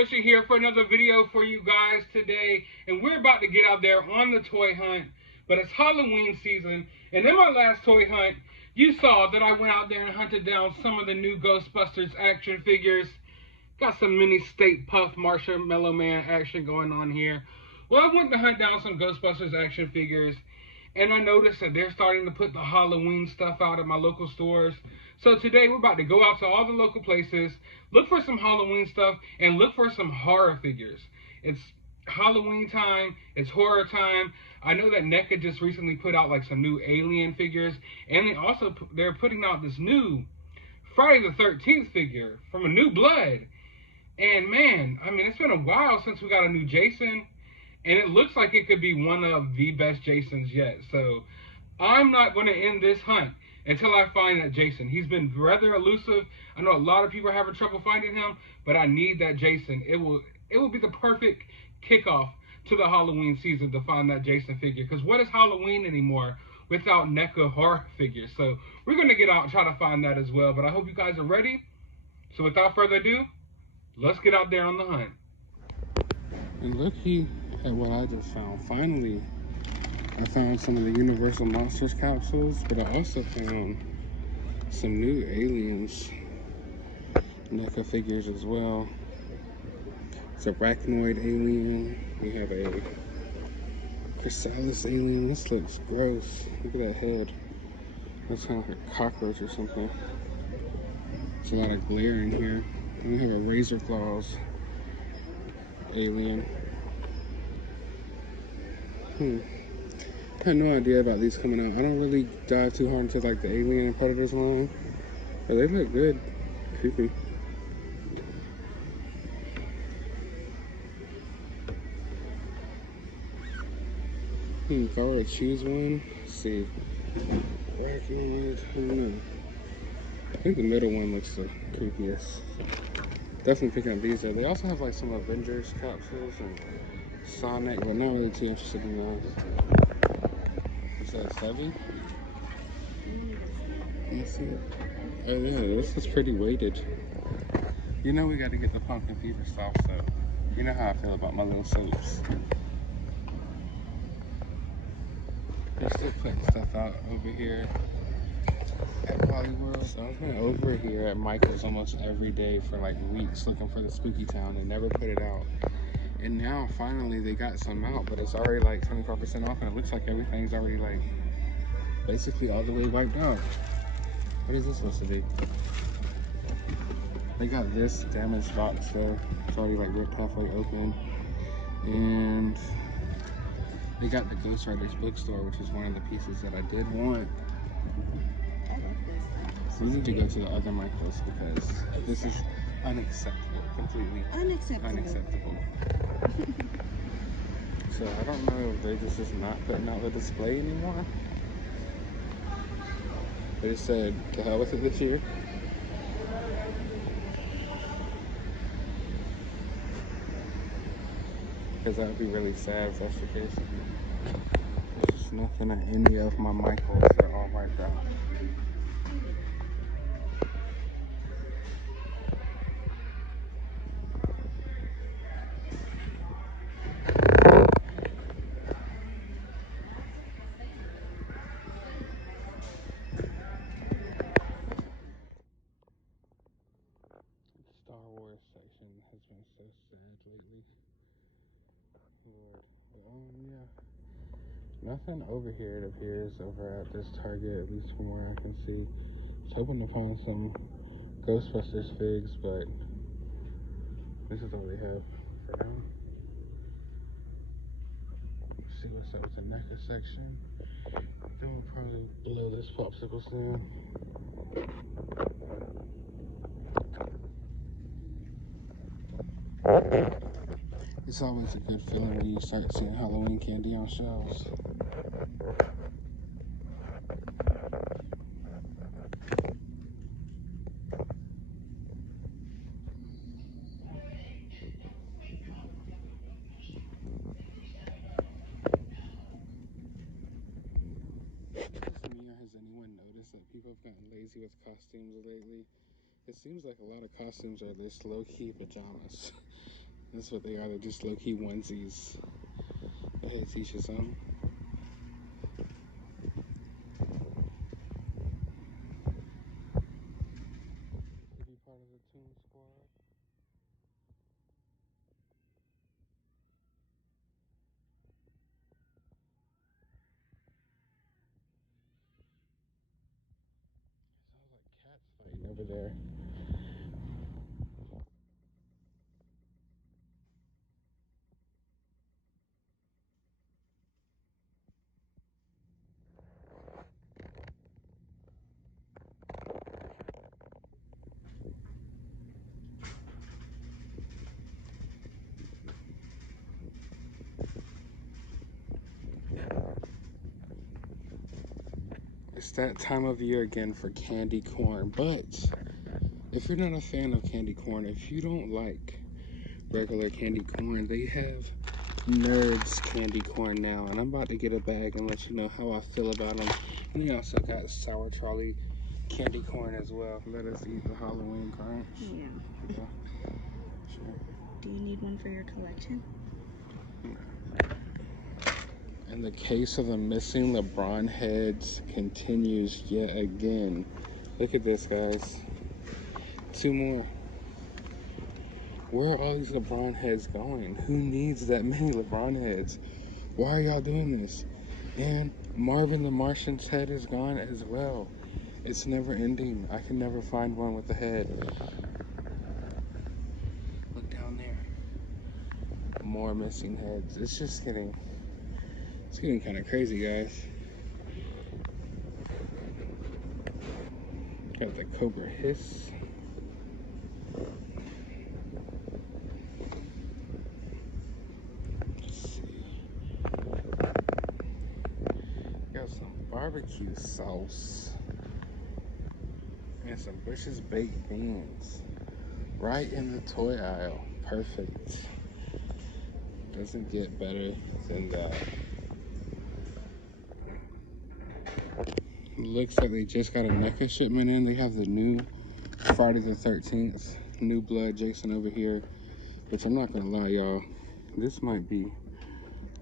Militia here for another video for you guys today, and we're about to get out there on the toy hunt. But it's Halloween season, and in my last toy hunt, you saw that I went out there and hunted down some of the new Ghostbusters action figures. Got some mini State Puff Marshmallow Man action going on here. Well, I went to hunt down some Ghostbusters action figures, and I noticed that they're starting to put the Halloween stuff out at my local stores. So today we're about to go out to all the local places, look for some Halloween stuff, and look for some horror figures. It's Halloween time, it's horror time. I know that NECA just recently put out like some new Alien figures, and they're putting out this new Friday the 13th figure from A New Blood. And man, I mean, it's been a while since we got a new Jason, and it looks like it could be one of the best Jasons yet. So I'm not going to end this hunt until I find that Jason. He's been rather elusive. I know a lot of people are having trouble finding him, but I need that Jason. It will be the perfect kickoff to the Halloween season to find that Jason figure. Because what is Halloween anymore without NECA horror figures? So we're going to get out and try to find that as well. But I hope you guys are ready. So without further ado, let's get out there on the hunt. And looky at what I just found. Finally, I found some of the Universal Monsters capsules, but I also found some new Aliens NECA figures as well. It's a Arachnoid alien. We have a Chrysalis alien. This looks gross. Look at that head. Looks kind of like a cockroach or something. There's a lot of glare in here. And we have a Razor Claws alien. I had no idea about these coming out. I don't really dive too hard into like the Alien and Predators line, but they look good. Creepy. If I were to choose one, let's see. Arachnoid, I don't know. I think the middle one looks the creepiest. Definitely picking up these. They also have like some Avengers capsules and Sonic, but not really too interested in those. Is that 7? Let's see. Oh yeah, this is pretty weighted. You know we got to get the pumpkin fever soft soap. You know how I feel about my little soaps. They're still putting stuff out over here at Wally World. So I've been over here at Michael's almost every day for like weeks looking for the Spooky Town. They never put it out. And now finally they got some out, but it's already like 25% off, and it looks like everything's already like basically all the way wiped out. What is this supposed to be? They got this damaged box though. It's already like ripped halfway open. And they got the Ghost Riders bookstore, which is one of the pieces that I did want. So we need to go to the other Michaels because this is unacceptable, completely unacceptable. So I don't know if they're just not putting out the display anymore. They just said, to hell with it this year. Because that would be really sad if that's the case. There's just nothing at any of my Michaels. They're all wiped out. Star Wars section has been so sad lately. Lord. Yeah. Nothing over here, it appears, over at this Target, at least from where I can see. I was hoping to find some Ghostbusters figs, but this is all they have for now. Let's see what's up with the NECA section. Then we'll probably blow this popsicle stand. It's always a good feeling when you start seeing Halloween candy on shelves. Has anyone noticed that people have gotten lazy with costumes lately? It seems like a lot of costumes are this low-key pajamas. That's what they are. They're just low-key onesies. Go ahead, teach you something. To be part of the Toon Squad. Sounds like cats fighting over there. It's that time of year again for candy corn, but if you're not a fan of candy corn, if you don't like regular candy corn, they have Nerds candy corn now, and I'm about to get a bag and let you know how I feel about them. And they also got Sour Charlie candy corn as well. Let us eat the Halloween crunch. Yeah. Sure. Do you need one for your collection? And the case of the missing LeBron heads continues yet again. Look at this, guys. 2 more. Where are all these LeBron heads going? Who needs that many LeBron heads? Why are y'all doing this? And Marvin the Martian's head is gone as well. It's never ending. I can never find one with a head. Look down there. More missing heads. It's just getting kind of crazy, guys. Got the Cobra Hiss. Got some barbecue sauce and some Bush's baked beans right in the toy aisle. Perfect. Doesn't get better than that. Looks like they just got a NECA shipment in. They have the new Friday the 13th, New Blood Jason over here, which I'm not gonna lie, y'all, this might be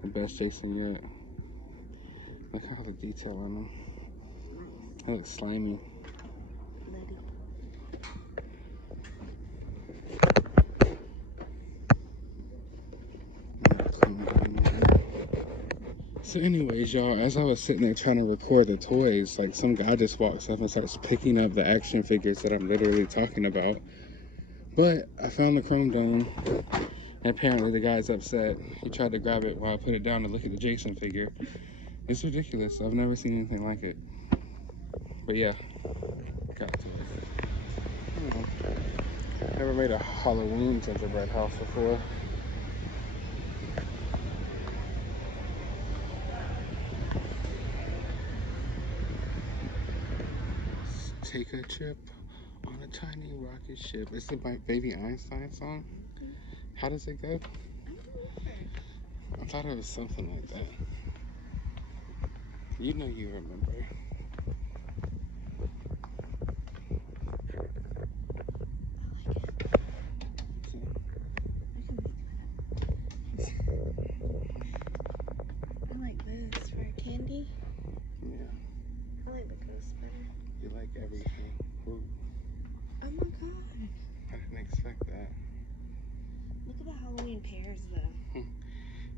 the best Jason yet. Look at all the detail on him. That looks slimy. So anyways, y'all, as I was sitting there trying to record the toys, like some guy just walks up and starts picking up the action figures that I'm literally talking about. But I found the Chrome Dome, and apparently the guy's upset. He tried to grab it while I put it down to look at the Jason figure. It's ridiculous. I've never seen anything like it. But yeah, got to it. Never made a Halloween gingerbread house before. Take a trip on a tiny rocket ship. It's the Baby Einstein song. How does it go? I thought it was something like that. You know you remember. I like this for candy. Yeah. I like the ghost better. You like everything. Ooh. Oh my god. I didn't expect that. Look at the Halloween pears though.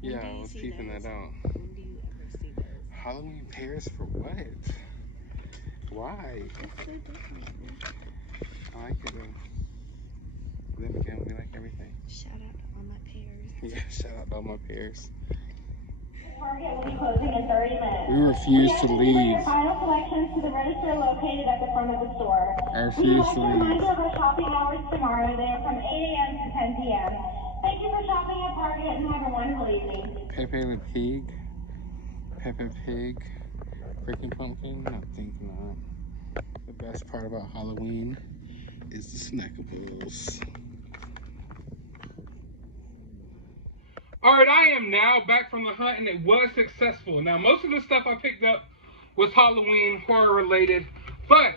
Yeah, I was peeping that out. When do you ever see those? Halloween pears for what? Why? It's so different. I like it though. Then again, we like everything. Shout out to all my pears. Yeah, shout out to all my pears. Target will be closing in 30 minutes. We refuse to leave. Your final collections to the register located at the front of the store. I refuse to leave. Reminder of our shopping hours tomorrow. They are from 8 a.m. to 10 p.m. Thank you for shopping at Target and have a wonderful evening. Pepe Le Pig. Peppa Pig. Freaking pumpkin? I think not. The best part about Halloween is the snackables. Alright, I am now back from the hunt, and it was successful. Now, most of the stuff I picked up was Halloween horror related, but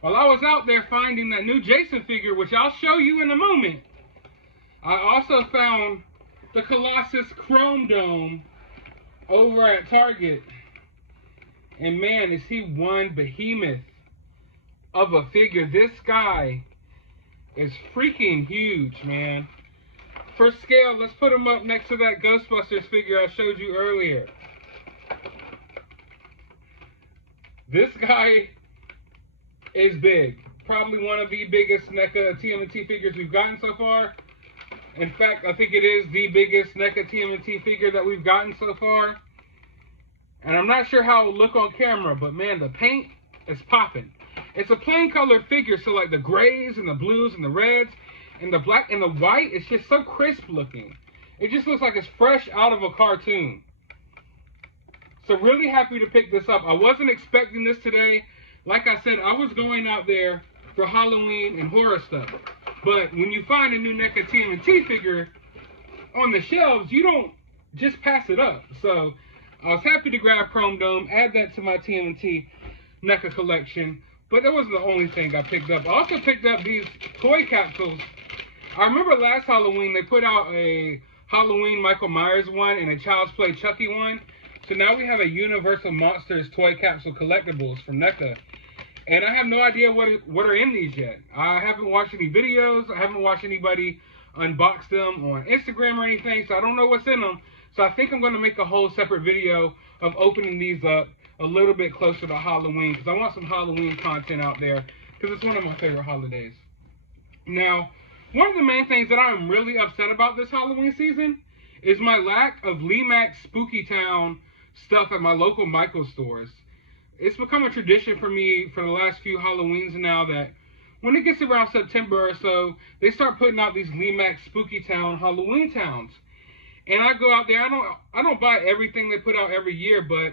while I was out there finding that new Jason figure, which I'll show you in a moment, I also found the Colossus Chrome Dome over at Target. And man, is he one behemoth of a figure. This guy is freaking huge, man. For scale, let's put him up next to that Ghostbusters figure I showed you earlier. This guy is big. Probably one of the biggest NECA TMNT figures we've gotten so far. In fact, I think it is the biggest NECA TMNT figure that we've gotten so far. And I'm not sure how it'll look on camera, but man, the paint is popping. It's a plain colored figure, so like the grays and the blues and the reds and the black and the white, it's just so crisp looking. It just looks like it's fresh out of a cartoon. So really happy to pick this up. I wasn't expecting this today. Like I said, I was going out there for Halloween and horror stuff. But when you find a new NECA TMNT figure on the shelves, you don't just pass it up. So I was happy to grab Chrome Dome, add that to my TMNT NECA collection. But that wasn't the only thing I picked up. I also picked up these toy capsules. I remember last Halloween they put out a Halloween Michael Myers one and a Child's Play Chucky one. So now we have a Universal Monsters toy capsule collectibles from NECA. And I have no idea what are in these yet. I haven't watched any videos. I haven't watched anybody unbox them on Instagram or anything. So I don't know what's in them. So I think I'm going to make a whole separate video of opening these up a little bit closer to Halloween. Because I want some Halloween content out there. Because it's one of my favorite holidays. Now, one of the main things that I'm really upset about this Halloween season is my lack of Lee-Max Spooky Town stuff at my local Michaels stores. It's become a tradition for me for the last few Halloweens now that when it gets around September or so, they start putting out these Lee-Max Spooky Town Halloween towns. And I go out there, I don't buy everything they put out every year, but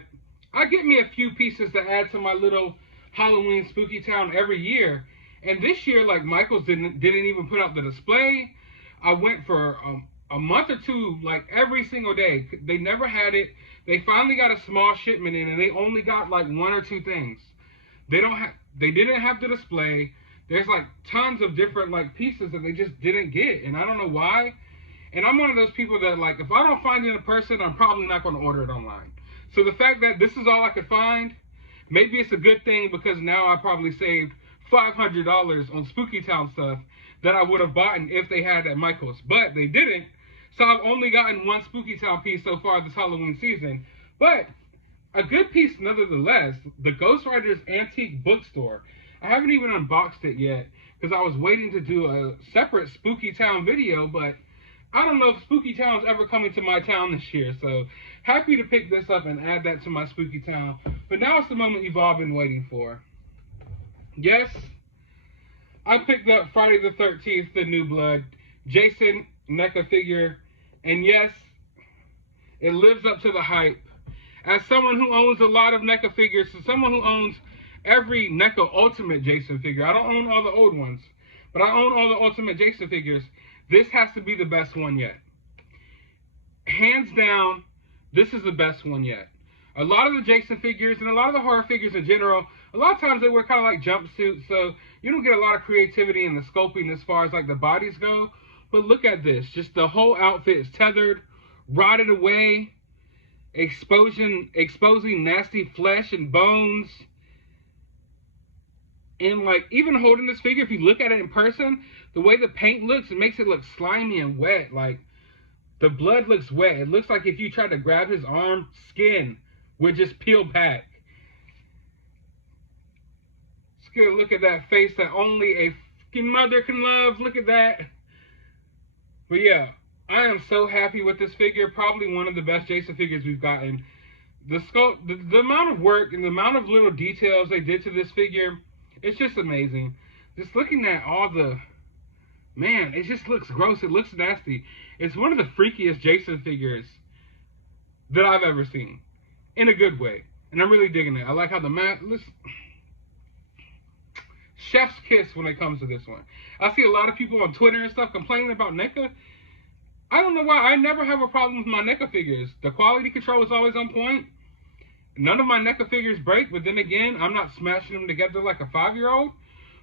I get me a few pieces to add to my little Halloween Spooky Town every year. And this year, like, Michaels didn't even put out the display. I went for a month or two, like, every single day. They never had it. They finally got a small shipment in, and they only got like one or two things. They didn't have the display. There's like tons of different like pieces that they just didn't get, and I don't know why. And I'm one of those people that, like, if I don't find it in person, I'm probably not going to order it online. So the fact that this is all I could find, maybe it's a good thing, because now I probably saved $500 on Spooky Town stuff that I would have bought if they had at Michaels, but they didn't. So I've only gotten one Spooky Town piece so far this Halloween season. But a good piece nevertheless, the Ghost Riders Antique Bookstore. I haven't even unboxed it yet because I was waiting to do a separate Spooky Town video, but I don't know if Spooky Town's ever coming to my town this year. So happy to pick this up and add that to my Spooky Town. But now it's the moment you've all been waiting for. Yes, I picked up Friday the 13th, The New Blood, Jason NECA figure, and yes, it lives up to the hype. As someone who owns a lot of NECA figures, as someone who owns every NECA Ultimate Jason figure, I don't own all the old ones, but I own all the Ultimate Jason figures, this has to be the best one yet. Hands down, this is the best one yet. A lot of the Jason figures, and a lot of the horror figures in general, a lot of times they wear kind of like jumpsuits, so you don't get a lot of creativity in the sculpting as far as like the bodies go. But look at this. Just the whole outfit is tethered, rotted away, exposing nasty flesh and bones. And like, even holding this figure, if you look at it in person, the way the paint looks, it makes it look slimy and wet. Like, the blood looks wet. It looks like if you tried to grab his arm, skin would just peel back. Just gonna look at that face that only a fucking mother can love. Look at that. But yeah, I am so happy with this figure. Probably one of the best Jason figures we've gotten. The amount of work and the amount of little details they did to this figure, it's just amazing. Just looking at all the, man, it just looks gross. It looks nasty. It's one of the freakiest Jason figures that I've ever seen, in a good way. And I'm really digging it. I like how the mask, chef's kiss when it comes to this one. I see a lot of people on Twitter and stuff complaining about NECA. I don't know why. I never have a problem with my NECA figures. The quality control is always on point. None of my NECA figures break, but then again, I'm not smashing them together like a 5-year-old.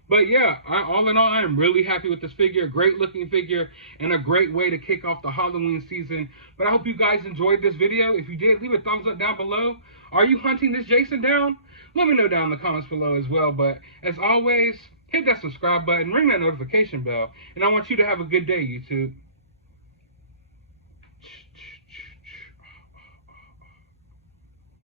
But yeah, all in all, I am really happy with this figure. A great looking figure and a great way to kick off the Halloween season. But I hope you guys enjoyed this video. If you did, leave a thumbs up down below. Are you hunting this Jason down? Let me know down in the comments below as well. But as always, hit that subscribe button, ring that notification bell. And I want you to have a good day, YouTube.